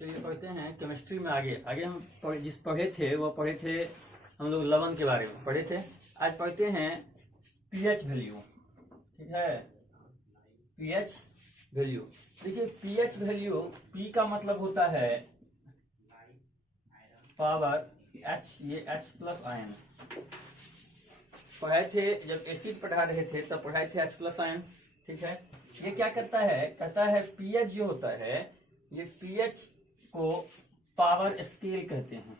चलिए पढ़ते हैं केमिस्ट्री में आगे आगे हम पढ़े थे हम लोग लवण के बारे में पढ़े थे। आज पढ़ते हैं पीएच वैल्यू। ठीक है, पीएच वैल्यू। देखिए पीएच वैल्यू, पी का मतलब होता है पावर एच, ये एच प्लस आयन पढ़ाए थे जब एसिड पढ़ा रहे थे तब पढ़ाए थे एच प्लस आयन। ठीक है, ये क्या करता है, कहता है पीएच जो होता है ये पीएच को पावर स्केल कहते हैं।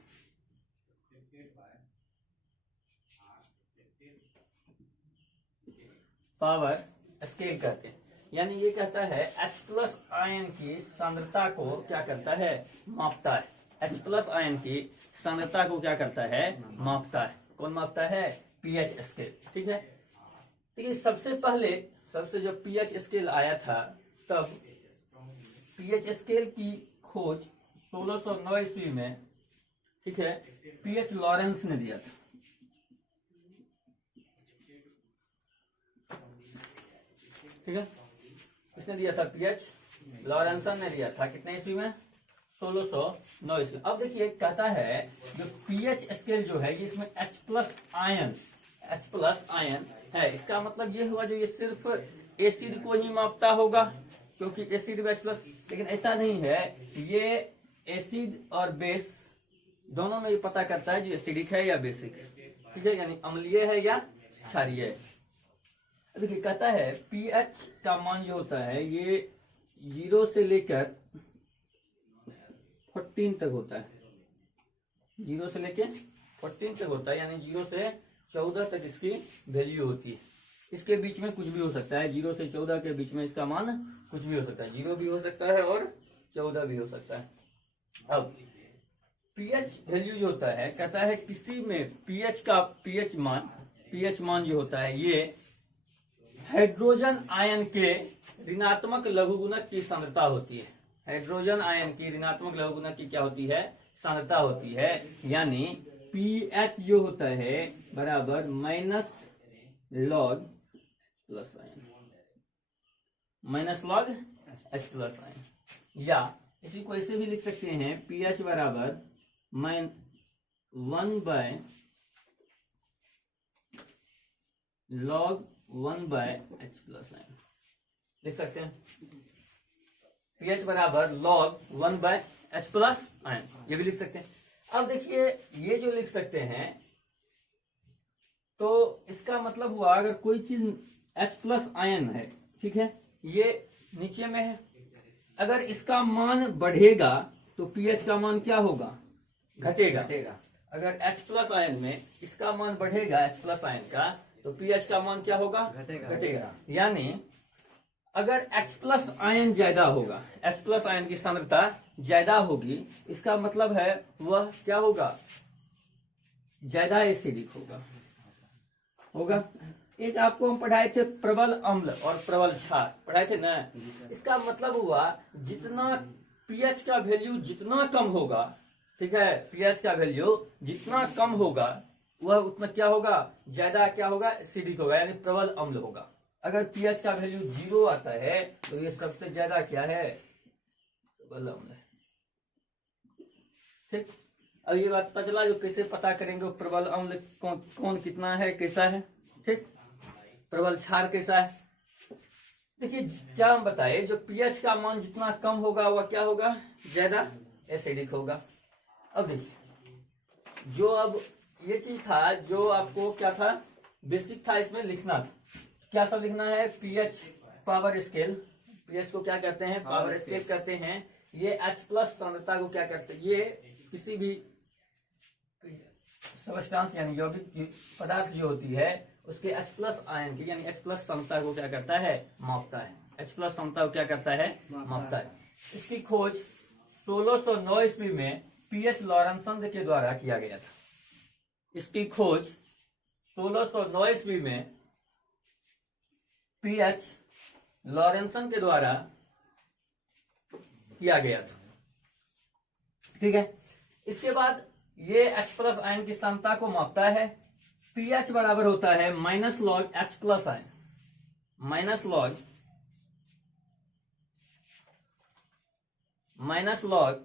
पावर स्केल कहते हैं, यानी ये कहता है H प्लस आयन की सांद्रता को क्या करता है, मापता है। H प्लस आयन की सांद्रता को क्या करता है, मापता है। कौन मापता है, पीएच स्केल। ठीक है, देखिए सबसे जब पीएच स्केल आया था तब पीएच स्केल की खोज 1609 ईस्वी में, ठीक है, पीएच लॉरेंस ने दिया था। ठीक है, किसने दिया था, पीएच लॉरेंसन ने दिया था। कितने ईस्वी में, 1609 ईस्वी। अब देखिए कहता है जो पीएच स्केल जो है ये इसमें H प्लस आयन है। इसका मतलब ये हुआ जो ये सिर्फ एसिड को ही मापता होगा क्योंकि एसिड H प्लस, लेकिन ऐसा नहीं है। ये एसिड और बेस दोनों में ये पता करता है जो एसिडिक है या बेसिक है। ठीक है, यानी अम्लीय है या क्षारीय है। देखिए कहता है पीएच का मान जो होता है ये 0 से लेकर 14 तक होता है। 0 से लेकर 14 तक होता है, यानी 0 से 14 तक इसकी वैल्यू होती है। इसके बीच में कुछ भी हो सकता है, 0 से 14 के बीच में इसका मान कुछ भी हो सकता है, 0 भी हो सकता है और 14 भी हो सकता है। अब पीएच वैल्यू जो होता है कहता है किसी में पीएच मान जो होता है ये हाइड्रोजन आयन के ऋणात्मक लघुगुणक की सांद्रता होती है। हाइड्रोजन आयन की ऋणात्मक लघुगुणक की क्या होती है, सांद्रता होती है। यानी पीएच जो होता है बराबर minus log plus ion, minus log H plus ion, या इसी को ऐसे भी लिख सकते हैं पीएच बराबर 1 log 1/H प्लस आयन लिख सकते हैं। pH बराबर log 1/H प्लस आयन, ये भी लिख सकते हैं। अब देखिए ये जो लिख सकते हैं तो इसका मतलब हुआ अगर कोई चीज H प्लस आयन है, ठीक है, ये नीचे में है, अगर इसका मान बढ़ेगा तो pH का मान क्या होगा, घटेगा। अगर H प्लस आयन में इसका मान बढ़ेगा, H प्लस आयन का, तो पीएच का मान क्या होगा, घटेगा। यानी अगर H प्लस आयन ज्यादा होगा, H प्लस आयन की सांद्रता ज्यादा होगी, इसका मतलब है वह क्या होगा, ज्यादा एसिडिक होगा। एक आपको हम पढ़ाए थे प्रबल अम्ल और प्रबल क्षार पढ़ाए थे ना। इसका मतलब हुआ जितना पीएच का वैल्यू जितना कम होगा, ठीक है, पीएच का वैल्यू जितना कम होगा वह उतना क्या होगा, ज्यादा क्या होगा, एसिडिक होगा, यानी प्रबल अम्ल होगा। अगर पीएच का वैल्यू 0 आता है तो ये सबसे ज्यादा क्या है, प्रबल अम्ल है। ठीक, अब ये बात पता चला जो कैसे पता करेंगे प्रबल अम्ल कौन कितना है, कैसा है। ठीक, प्रबल क्षार कैसा है। देखिए क्या हम बताए, जो पीएच का मान जितना कम होगा वह क्या होगा, ज्यादा एसिडिक होगा। अब देखिए जो अब ये चीज था जो आपको क्या था, बेसिक था, इसमें लिखना था, क्या सब लिखना है, पीएच पावर स्केल। पीएच को क्या कहते हैं, पावर स्केल कहते हैं। ये H प्लस सांद्रता को क्या कहते हैं, ये किसी भी सबस्टांस यानी यौगिक पदार्थ जो होती है उसके H प्लस आयन की यानी H प्लस क्षमता को क्या करता है, मापता है। H प्लस क्षमता को क्या करता है, मापता है। इसकी खोज 1609 ईस्वी में पीएच लॉरेंसन के द्वारा किया गया था। इसकी खोज 1609 ईस्वी में पीएच लॉरेंसन के द्वारा किया गया था। ठीक है, इसके बाद ये H प्लस आयन की क्षमता को मापता है। पीएच बराबर होता है minus log H plus ion, minus log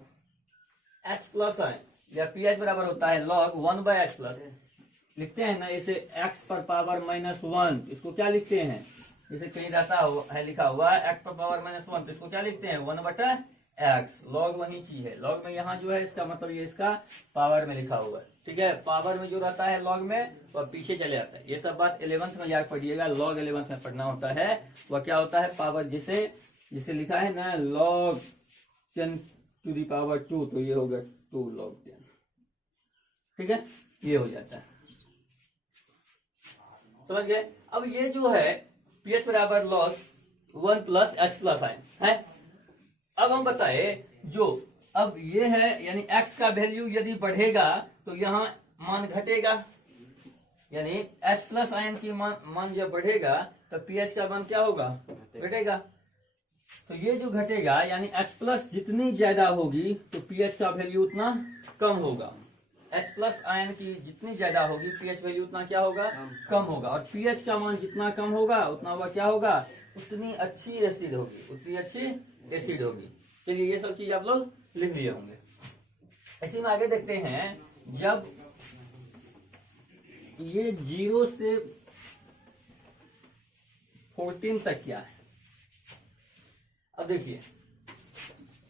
H plus ion या pH बराबर होता है log 1/H प्लस, लिखते हैं ना इसे x पर पावर -1, इसको क्या लिखते हैं, जैसे कहीं रहता है लिखा हुआ x पर पावर -1, तो इसको क्या लिखते हैं 1/x। लॉग वही चीज है, लॉग में यहाँ जो है इसका मतलब ये इसका पावर में लिखा हुआ है, ठीक है। पावर में जो रहता है लॉग में वह पीछे चले जाता है। ये सब बात 11th में याद पढ़िएगा, लॉग 11th में पढ़ना होता है। वह क्या होता है पावर, जिसे लिखा है ना log 10⁻², तो ये होगा 2 log 10, ठीक है, ये हो जाता है, समझ गए। अब ये जो है pH बराबर log 1 + H प्लस आयन है। अब हम बताए जो अब ये है यानी x का वैल्यू यदि बढ़ेगा तो यहाँ मान घटेगा, यानी H प्लस आयन की मान जब बढ़ेगा तो pH का मान क्या होगा, घटेगा। तो ये जो घटेगा यानी H प्लस जितनी ज्यादा होगी तो pH का वैल्यू उतना कम होगा। H प्लस आयन की जितनी ज्यादा होगी pH वैल्यू उतना क्या होगा, कम होगा। और pH का मान जितना कम होगा उतना वह क्या होगा, उतनी अच्छी एसिड होगी, उतनी अच्छी एसिड होगी। चलिए ये सब चीज आप लोग लिख लिए होंगे। इसी में आगे देखते हैं, जब ये 0 से 14 तक क्या है। अब देखिए,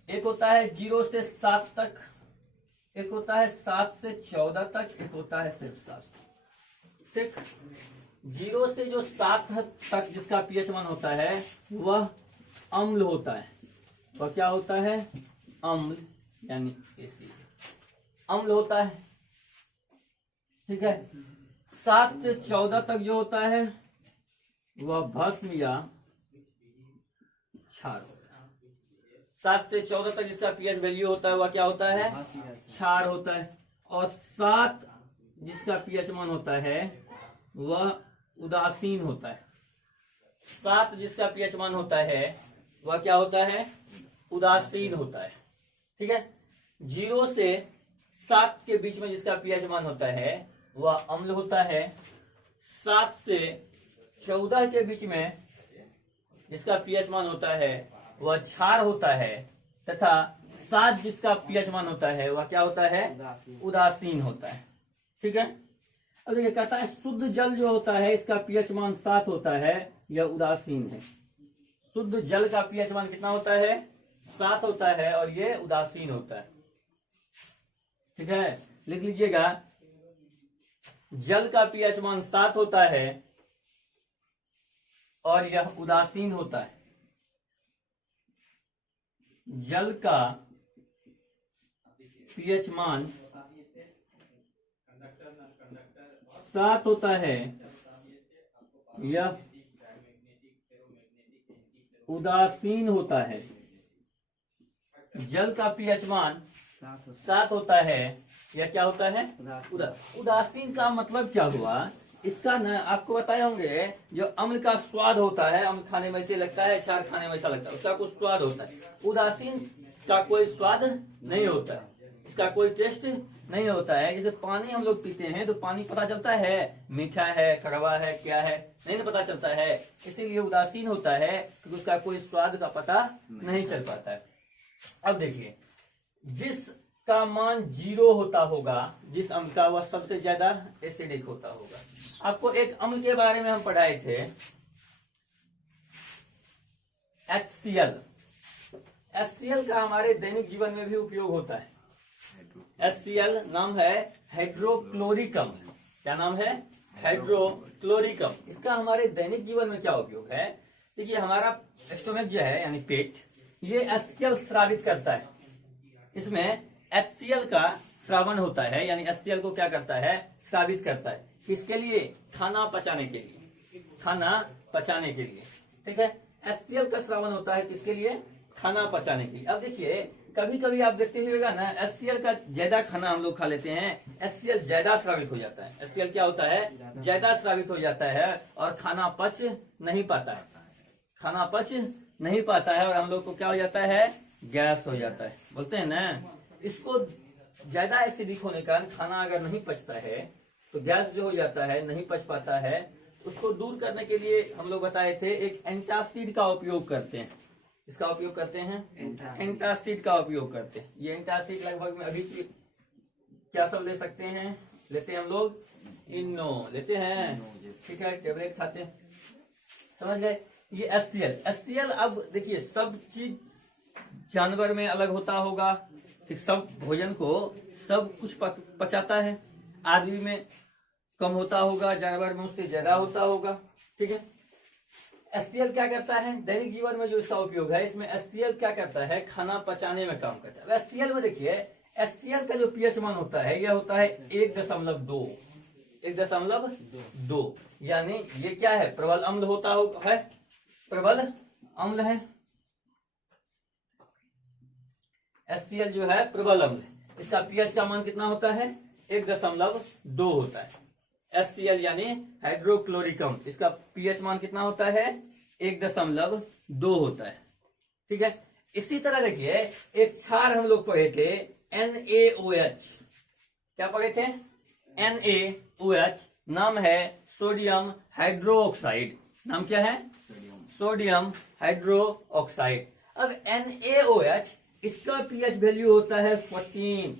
एक होता है 0 से 7 तक, एक होता है 7 से 14 तक, एक होता है सिर्फ 7, ठीक। 0 से जो 7 तक जिसका pH मान होता है वह अम्ल होता है। वह क्या होता है, अम्ल यानी एसिड, अम्ल होता है, ठीक है। 7 से 14 तक जो होता है वह भस्म या क्षार होता है। 7 से 14 तक जिसका pH वैल्यू होता है वह क्या होता है, क्षार होता है। और 7 जिसका pH मान होता है वह उदासीन होता है। 7 जिसका pH मान होता है वह क्या होता है, उदासीन होता है, ठीक है। 0 से 7 के बीच में जिसका pH मान होता है वह अम्ल होता है। 7 से 14 के बीच में जिसका pH मान होता है वह क्षार होता है, तथा 7 जिसका pH मान होता है वह क्या होता है, उदासीन होता है, ठीक है। अब देखिए कहता है शुद्ध जल जो होता है इसका pH मान 7 होता है, यह उदासीन है। शुद्ध जल का pH मान कितना होता है, 7 होता है और ये उदासीन होता है, ठीक है। लिख लीजिएगा, जल का pH मान 7 होता है और यह उदासीन होता है। जल का pH मान 7 होता है, यह उदासीन होता है। जल का pH मान 7 होता है, यह क्या होता है, उदासीन का मतलब क्या हुआ, इसका न आपको बताए होंगे, जो अम्ल का स्वाद होता है, अम्ल खाने में ऐसे लगता है, क्षार खाने में ऐसा लगता है, उसका कुछ स्वाद होता है। उदासीन का कोई स्वाद नहीं होता है, इसका कोई टेस्ट नहीं होता है। जैसे पानी हम लोग पीते हैं तो पानी पता चलता है मीठा है, कड़वा है, क्या है, नहीं ना पता चलता है, इसीलिए उदासीन होता है क्योंकि उसका कोई स्वाद का पता नहीं चल पाता है। अब देखिए, जिसका मान 0 होता होगा, जिस अम्ल का, वह सबसे ज्यादा एसिडिक होता होगा। आपको एक अम्ल के बारे में हम पढ़ाए थे, HCl। HCl का हमारे दैनिक जीवन में भी उपयोग होता है। HCl नाम है हाइड्रोक्लोरिक अम्ल। क्या नाम है, हाइड्रोक्लोरिक अम्ल। इसका हमारे दैनिक जीवन में क्या उपयोग है, देखिए हमारा स्टोमक जो है यानी पेट, ये HCl स्रावित करता है। इसमें HCl का श्रावण होता है, यानी HCl को क्या करता है, स्रावित करता है। किसके लिए, खाना पचाने के लिए, खाना पचाने के लिए, ठीक है। HCl का श्रावण होता है किसके लिए, खाना पचाने के लिए। अब देखिए कभी कभी आप देखते हुएगा ना, HCl का ज्यादा खाना हम लोग खा लेते हैं, HCl ज्यादा स्रावित हो जाता है। HCl क्या होता है, ज्यादा स्रावित हो जाता है और खाना पच नहीं पाता है, खाना पच नहीं पाता है और हम लोग को क्या हो जाता है, गैस हो जाता है, बोलते हैं ना। इसको ज्यादा एसिडिक होने के कारण खाना अगर नहीं पचता है तो गैस जो हो जाता है, नहीं पच पाता है, उसको दूर करने के लिए हम लोग बताए थे एक एंटासिड का उपयोग करते हैं। इसका उपयोग करते हैं, एंटासिड का उपयोग करते हैं। ये एंटासिड लगभग में अभी क्या सब ले सकते हैं, लेते हैं हम लोग इनो लेते हैं, ठीक है, टेबलेट खाते हैं, समझ गए। ये HCl अब देखिए सब चीज जानवर में अलग होता होगा, ठीक, सब भोजन को सब कुछ पचाता है, आदमी में कम होता होगा, जानवर में उससे ज्यादा होता होगा, ठीक है। HCl क्या करता है, दैनिक जीवन में जो इसका उपयोग है, इसमें HCl क्या करता है, खाना पचाने में काम करता है। HCl में देखिए HCl का जो pH मान होता है यह होता है 1.2, यानी ये क्या है, प्रबल अम्ल होता है, प्रबल अम्ल है। HCl जो है प्रबल अम्ल, इसका pH का मान कितना होता है, 1.2 होता है। HCl यानी हाइड्रोक्लोरिक अम्ल, इसका pH मान कितना होता है, 1.2 होता है, ठीक है। इसी तरह देखिए एक क्षार हम लोग पढ़े थे NaOH, क्या पढ़े थे, NaOH, नाम है सोडियम हाइड्रोक्साइड, नाम क्या है, सोडियम हाइड्रोक्साइड। अब NaOH इसका pH वैल्यू होता है 14,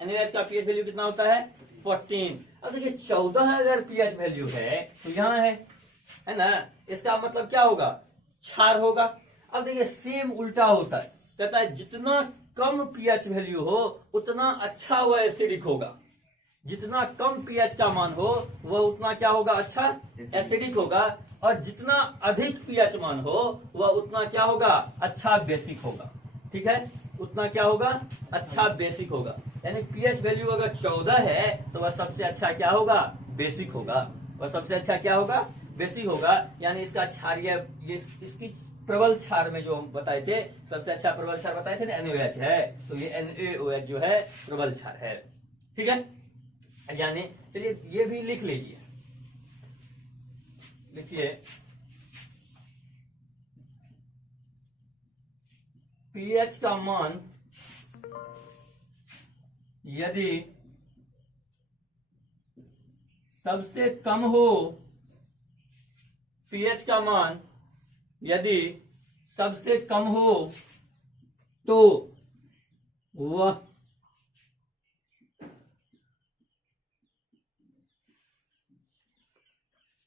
NaOH का pH वैल्यू कितना होता है, 14। अब देखिए 14 अगर pH वैल्यू है तो यहाँ है ना, इसका मतलब क्या होगा, क्षार होगा। अब देखिए सेम उल्टा होता है, कहता है जितना कम pH वैल्यू हो उतना अच्छा वह एसिडिक होगा, जितना कम pH का मान हो वह उतना क्या होगा, अच्छा एसिडिक होगा, और जितना अधिक pH मान हो वह उतना क्या होगा, अच्छा बेसिक होगा, ठीक है, उतना क्या होगा, अच्छा बेसिक होगा। यानी pH वैल्यू अगर 14 है तो वह सबसे अच्छा क्या होगा, बेसिक होगा, वह सबसे अच्छा क्या होगा, बेसिक होगा। यानी इसका क्षारीय, ये इसकी प्रबल क्षार में जो हम बताए थे, सबसे अच्छा प्रबल क्षार बताए थे ना, NaOH है, तो ये NaOH जो है प्रबल क्षार है, ठीक है। यानी चलिए ये भी लिख लीजिए, लिखिए pH का मान यदि सबसे कम हो, pH का मान यदि सबसे कम हो तो वह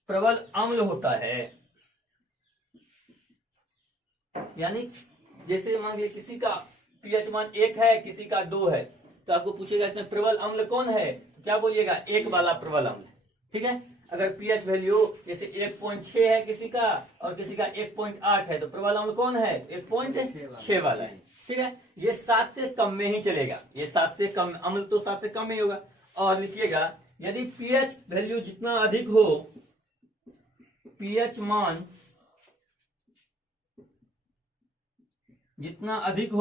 प्रबल अम्ल होता है। यानी जैसे मान लीजिए किसी का pH मान 1 है, किसी का 2 है, तो आपको पूछेगा इसमें प्रबल अम्ल कौन है, तो क्या बोलिएगा, 1 वाला प्रबल अम्ल, ठीक है। अगर pH वैल्यू जैसे 1.6 है किसी का और किसी का 1.8 है, तो प्रबल अम्ल कौन है, 1.6 वाला है, ठीक है। ये 7 से कम में ही चलेगा, ये 7 से कम अम्ल तो 7 से कम में ही होगा। और लिखिएगा यदि pH वैल्यू जितना अधिक हो, pH मान जितना अधिक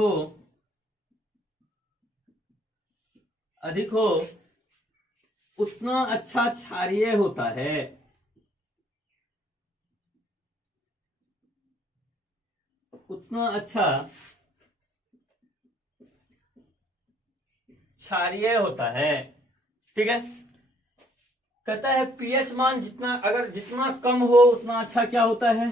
हो उतना अच्छा क्षारीय होता है, उतना अच्छा क्षारीय होता है, ठीक है। कहता है pH मान जितना कम हो उतना अच्छा क्या होता है,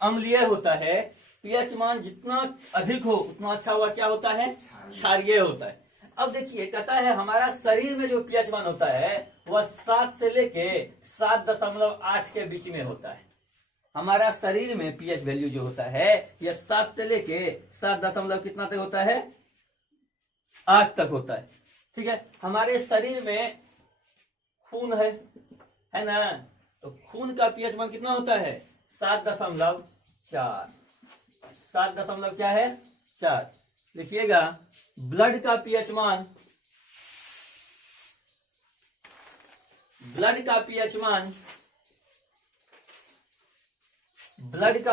अम्लीय होता है। pH मान जितना अधिक हो उतना अच्छा हुआ क्या होता है, क्षारीय होता है। अब देखिए कहता है हमारा शरीर में जो pH मान होता है वह 7 से लेके 7.8 के बीच में होता है। हमारा शरीर में pH वैल्यू जो होता है यह 7 से लेके 7 दशमलव कितना तक होता है, 8 तक होता है, ठीक है। हमारे शरीर में खून है ना, तो खून का pH मान कितना होता है, 7.4, 7 क्या है, 4। लिखिएगा ब्लड का pH मान, ब्लड का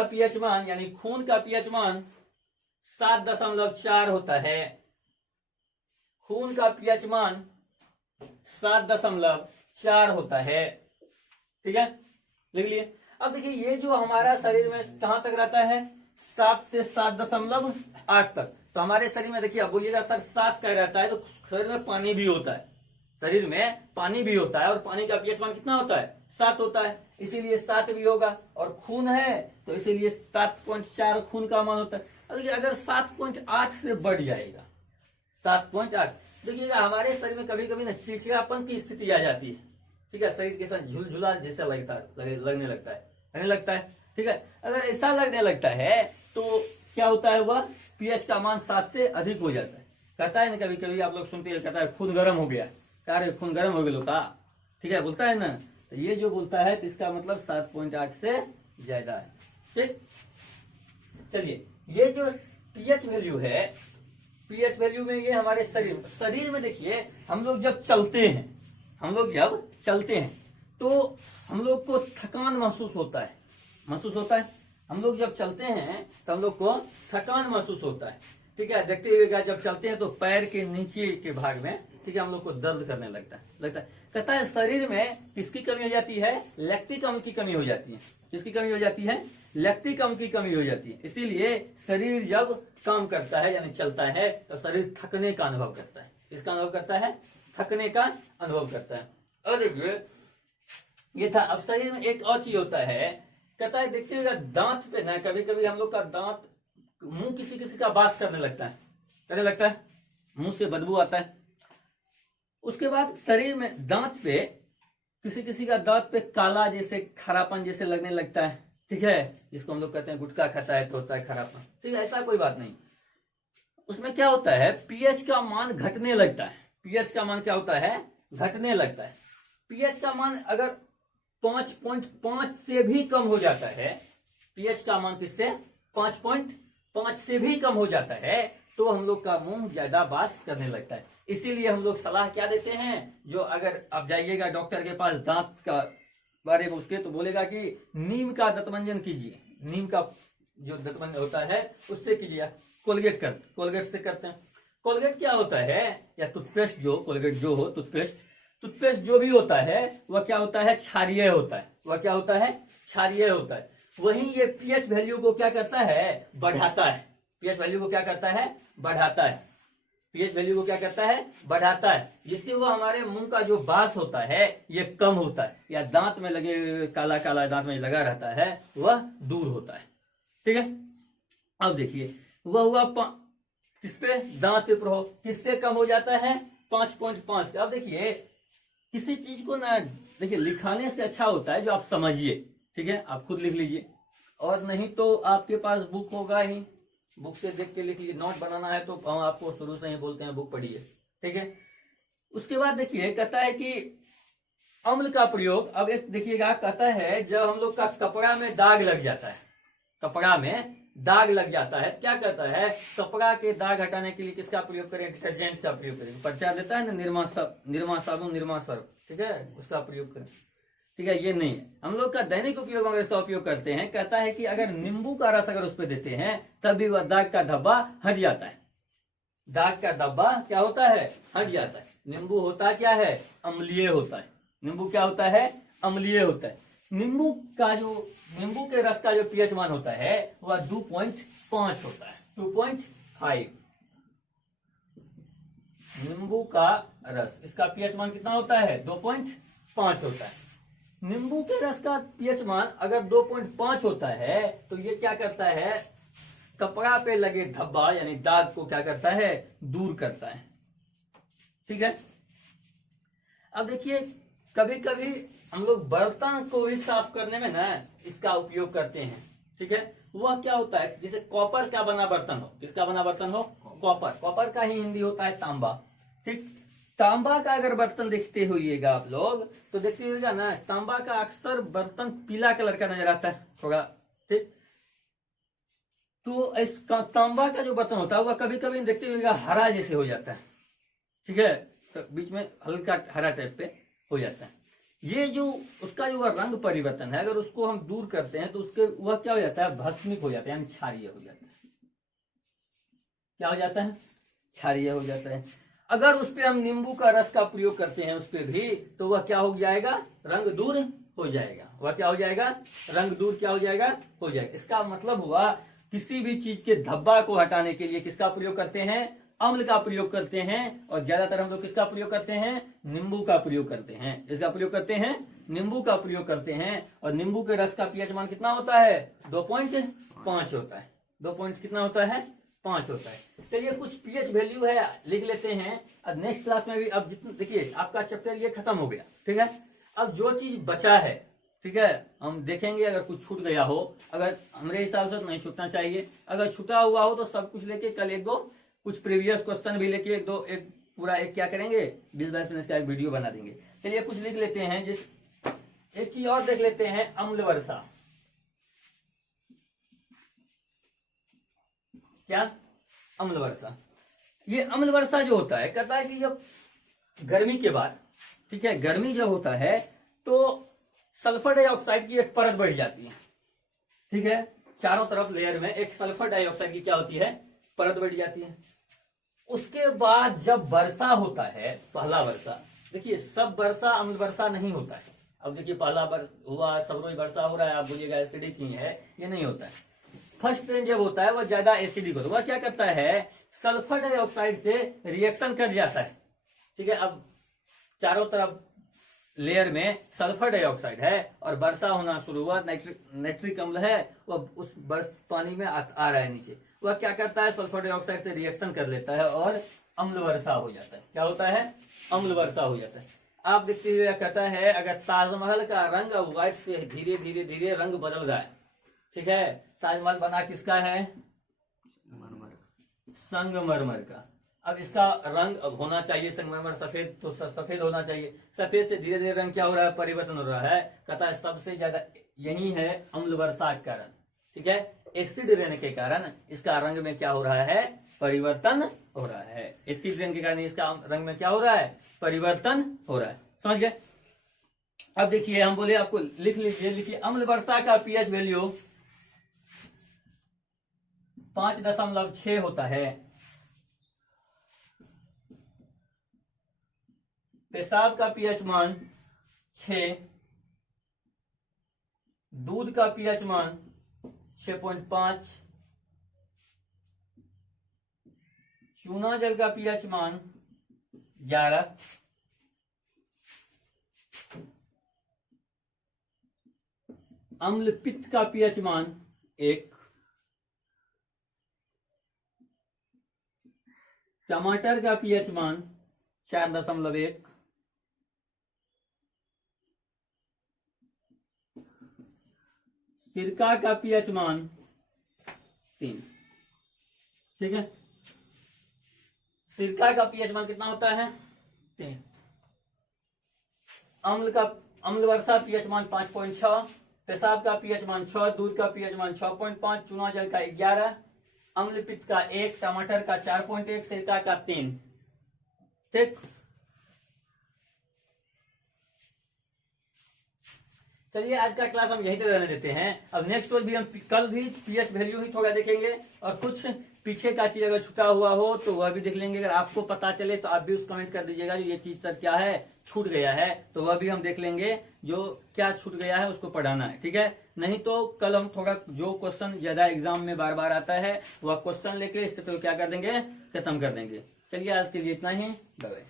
pH मान यानी खून का pH मान 7.4 होता है। खून का pH मान 7.4 होता है, ठीक है, लिख लिए। अब देखिए ये जो हमारा शरीर में कहां तक रहता है, 7 से 7.8 तक। तो हमारे शरीर में देखिए, आप बोलिएगा सर 7 क्या रहता है, तो शरीर में पानी भी होता है, शरीर में पानी भी होता है, और पानी का pH मान कितना होता है, 7 होता है, इसीलिए 7 भी होगा। और खून है तो इसीलिए 7.4 खून का मान होता है। अब देखिए अगर 7.8 से बढ़ जाएगा 7.8, देखिएगा हमारे शरीर में कभी कभी ना चिड़चिड़ापन की स्थिति आ जाती है, ठीक है, शरीर के साथ झुलझुला जैसा लगने लगता है, ठीक है। अगर ऐसा लगने लगता है तो क्या होता है, वह पीएच का मान 7 से अधिक हो जाता है। कहता है ना कभी कभी आप लोग सुनते हैं, कहता है खून गर्म हो गया, कह रहे खून गर्म हो गया लोग, ठीक है, बोलता है ना, तो ये जो बोलता है तो इसका मतलब 7.8 से ज्यादा है, ठीक। चलिए ये जो पीएच वैल्यू है, पीएच वैल्यू में ये हमारे शरीर में देखिए हम लोग जब चलते हैं तो हम लोग को थकान महसूस होता है, हम लोग जब चलते हैं तो हम लोग को थकान महसूस होता है, ठीक है। देखते हुए जब चलते हैं तो पैर के नीचे के भाग में, ठीक है, हम लोग को दर्द करने लगता है। कहता है शरीर में किसकी कमी हो जाती है, लैक्टिक अम्ल की कमी हो जाती है। किसकी कमी हो जाती है, लैक्टिक अम्ल की कमी हो जाती है। इसीलिए शरीर जब काम करता है यानी चलता है तो शरीर थकने का अनुभव करता है। किसका अनुभव करता है, थकने का अनुभव करता है। और ये था। अब शरीर में एक और चीज होता है, कहता है देखते हुए दांत पे ना कभी कभी हम लोग का दांत, मुंह किसी किसी का बास करने लगता है, मुंह से बदबू आता है। उसके बाद शरीर में दांत पे किसी किसी का दांत पे काला जैसे खरापन जैसे लगने लगता है, ठीक है, जिसको हम लोग कहते हैं गुटखा खाता है तो होता है खरापन, ठीक है, ऐसा कोई बात नहीं। उसमें क्या होता है, पीएच का मान घटने लगता है। पीएच का मान क्या होता है, घटने लगता है। पीएच का मान अगर 5.5 से भी कम हो जाता है, पीएच का मान किससे, 5.5 से भी कम हो जाता है तो हम लोग का मुंह ज्यादा बास करने लगता है। इसीलिए हम लोग सलाह क्या देते हैं, जो अगर आप जाइएगा डॉक्टर के पास दांत का बारे में उसके, तो बोलेगा कि नीम का दंतमंजन कीजिए, नीम का जो दंतमंजन होता है उससे कीजिए। कोलगेट से करते हैं। कोलगेट क्या होता है, या टूथपेस्ट जो कोलगेट जो हो, टूथपेस्ट जो भी होता है वह क्या होता है, क्षारीय होता है। वह क्या होता है, क्षारीय होता है। वहीं ये पीएच वैल्यू को क्या करता है, बढ़ाता है। पीएच वैल्यू को क्या करता है, बढ़ाता है। पीएच वैल्यू को क्या करता है, बढ़ाता है, जिससे वो हमारे मुंह का जो बास होता है ये कम होता है, या दांत में लगे काला काला दांत में लगा रहता है वह दूर होता है, ठीक है। अब देखिए वह हुआ किस पे, दांत पे प्रभाव किससे कम हो जाता है, 5.5 से। अब देखिए किसी चीज को ना, देखिए लिखाने से अच्छा होता है जो आप समझिए, ठीक है, आप खुद लिख लीजिए, और नहीं तो आपके पास बुक होगा ही, बुक से देख के लिख लीजिए। नोट बनाना है तो हम आपको शुरू से ही बोलते हैं बुक पढ़िए, ठीक है। उसके बाद देखिए कहता है कि अम्ल का प्रयोग। अब एक देखिएगा, कहता है जब हम लोग का कपड़ा में दाग लग जाता है, कपड़ा में दाग लग जाता है, क्या कहता है, कपड़ा के दाग हटाने के लिए किसका प्रयोग करें, डिटर्जेंट का प्रयोग करें। प्रचार देता है ना, निरमा साबुन, निरमा सर्फ, ठीक है, उसका प्रयोग करें, ठीक है। ये नहीं है हम लोग का दैनिक उपयोग, अगर इसका उपयोग करते हैं, कहता है कि अगर नींबू का रस अगर उस पर देते हैं तब भी वह दाग का धब्बा हट जाता है। दाग का धब्बा क्या होता है, हट जाता है। नींबू होता क्या है, अम्लीय होता है। नींबू क्या होता है, अम्लीय होता है। नींबू के रस का जो पीएच मान होता है वह 2.5 होता है, 2.5। नींबू का रस, इसका पीएच मान कितना होता है, 2.5 होता है। नींबू के रस का पीएच मान अगर 2.5 होता है तो ये क्या करता है, कपड़ा पे लगे धब्बा यानी दाग को क्या करता है, दूर करता है, ठीक है। अब देखिए कभी कभी हम लोग बर्तन को भी साफ करने में ना इसका उपयोग करते हैं, ठीक है। वह क्या होता है, जैसे कॉपर का बना बर्तन हो, किसका बना बर्तन हो, कॉपर का ही हिंदी होता है तांबा, ठीक। तांबा का अगर बर्तन देखते होइएगा आप लोग तो देखते होइएगा ना, तांबा का अक्सर बर्तन पीला कलर का नजर आता है थोड़ा, ठीक। तो इस तांबा का जो बर्तन होता है वह कभी कभी देखते होइएगा हरा जैसे हो जाता है, ठीक है, तो बीच में हल्का हरा टाइप पे हो जाता है। ये जो उसका जो रंग परिवर्तन है, अगर उसको हम दूर करते हैं तो उसके वह क्या हो जाता है, भस्मिक हो जाता है, यानी क्षारीय हो जाता है। क्या हो जाता है, क्षारीय हो जाता है। अगर उस पर हम नींबू का रस का प्रयोग करते हैं उस पर भी, तो वह क्या हो जाएगा, रंग दूर हो जाएगा। वह क्या हो जाएगा, रंग दूर क्या हो जाएगा, हो जाएगा। इसका मतलब हुआ किसी भी चीज के धब्बा को हटाने के लिए किसका प्रयोग करते हैं, अम्ल का प्रयोग करते हैं। और ज्यादातर हम लोग किसका प्रयोग करते हैं, नींबू का प्रयोग करते हैं। इसका प्रयोग करते हैं, नींबू का प्रयोग करते हैं। और नींबू के रस का पीएच मान कितना होता है, 2.5 होता है, 2 पॉइंट कितना होता है 5 होता है। चलिए कुछ पीएच वैल्यू है लिख लेते हैं। अब नेक्स्ट क्लास में भी अब जितना देखिए आपका चैप्टर ये खत्म हो गया, ठीक है। अब जो चीज बचा है, ठीक है, हम देखेंगे अगर कुछ छूट गया हो, अगर हमारे हिसाब से तो नहीं छूटना चाहिए, अगर छूटा हुआ हो तो सब कुछ लेके कल एक दो कुछ प्रीवियस क्वेश्चन भी लेके एक पूरा क्या करेंगे 20-22 मिनट का एक वीडियो बना देंगे। चलिए कुछ लिख लेते हैं। जिस एक चीज और देख लेते हैं, अम्ल वर्षा। क्या अम्ल वर्षा, ये अम्ल वर्षा जो होता है कहता है कि जब गर्मी के बाद, ठीक है, गर्मी जब होता है तो सल्फर डाइऑक्साइड की एक परत बढ़ जाती है, ठीक है, चारों तरफ लेयर में एक सल्फर डाइऑक्साइड की क्या होती है परत बढ़ जाती है। उसके बाद जब वर्षा होता है, पहला वर्षा, देखिए सब वर्षा अम्ल वर्षा नहीं होता है। अब देखिए पहला हुआ सब रोज वर्षा हो रहा है, आप बोलिएगा एसिडिक ही है, ये नहीं होता है। फर्स्ट ट्रेन जब होता है वह ज्यादा एसिडिक होता है, वह क्या करता है सल्फर डाइऑक्साइड से रिएक्शन कर जाता है, ठीक है। अब चारों तरफ लेयर में सल्फर डाइऑक्साइड है और वर्षा होना शुरू हुआ, नाइट्रिक अम्ल है वह उस पानी में आ रहा है नीचे, वह क्या करता है सल्फर डाइऑक्साइड से रिएक्शन कर लेता है और अम्ल वर्षा हो जाता है। क्या होता है अम्ल वर्षा हो जाता है। आप देखते हुए कहता है अगर ताजमहल का रंग व्हाइट से धीरे धीरे धीरे रंग बदल रहा है, ठीक है, ताजमहल बना किसका है संगमरमर का। अब इसका रंग अब होना चाहिए संगमरमर सफेद, तो सफेद होना चाहिए, सफेद से धीरे धीरे रंग क्या हो रहा है परिवर्तन हो रहा है। कहता है सबसे ज्यादा यही है अम्ल वर्षा के कारण, ठीक है, एसिड रहने के कारण इसका रंग में क्या हो रहा है परिवर्तन हो रहा है। एसिड रहने के कारण इसका रंग में क्या हो रहा है परिवर्तन हो रहा है, समझ गए। अब देखिए हम बोले आपको लिख लीजिए, लिखिए अम्ल वर्षा का पीएच वैल्यू 5.6 होता है। पेशाब का पीएच मान 6, दूध का पीएच मान 6.5, चूना जल का पीएच मान 11, अम्ल पित्त का पीएच मान 1, टमाटर का पीएच मान 4.1, सिरका का पीएच मान 3, ठीक है, सिरका का पीएच मान कितना होता है 3, अम्ल वर्षा पीएच मान 5.6, पेशाब का पीएच मान 6, दूध का पीएच मान 6.5, चूना जल का 11, अम्ल पित्त का 1, टमाटर का 4.1, सिरका का 3, ठीक। चलिए आज का क्लास हम यहीं तक रहने देते हैं। अब नेक्स्ट वीक भी हम कल भी पीएच वैल्यू ही थोड़ा देखेंगे और कुछ पीछे का चीज अगर छूटा हुआ हो तो वह भी देख लेंगे। अगर आपको पता चले तो आप भी उस कमेंट कर दीजिएगा जो ये चीज सर क्या है छूट गया है, तो वह भी हम देख लेंगे जो क्या छूट गया है उसको पढ़ाना है, ठीक है। नहीं तो कल हम थोड़ा जो क्वेश्चन ज्यादा एग्जाम में बार बार आता है वह क्वेश्चन लेके इससे तो क्या कर देंगे खत्म कर देंगे। चलिए आज के लिए इतना ही, बाय बाय।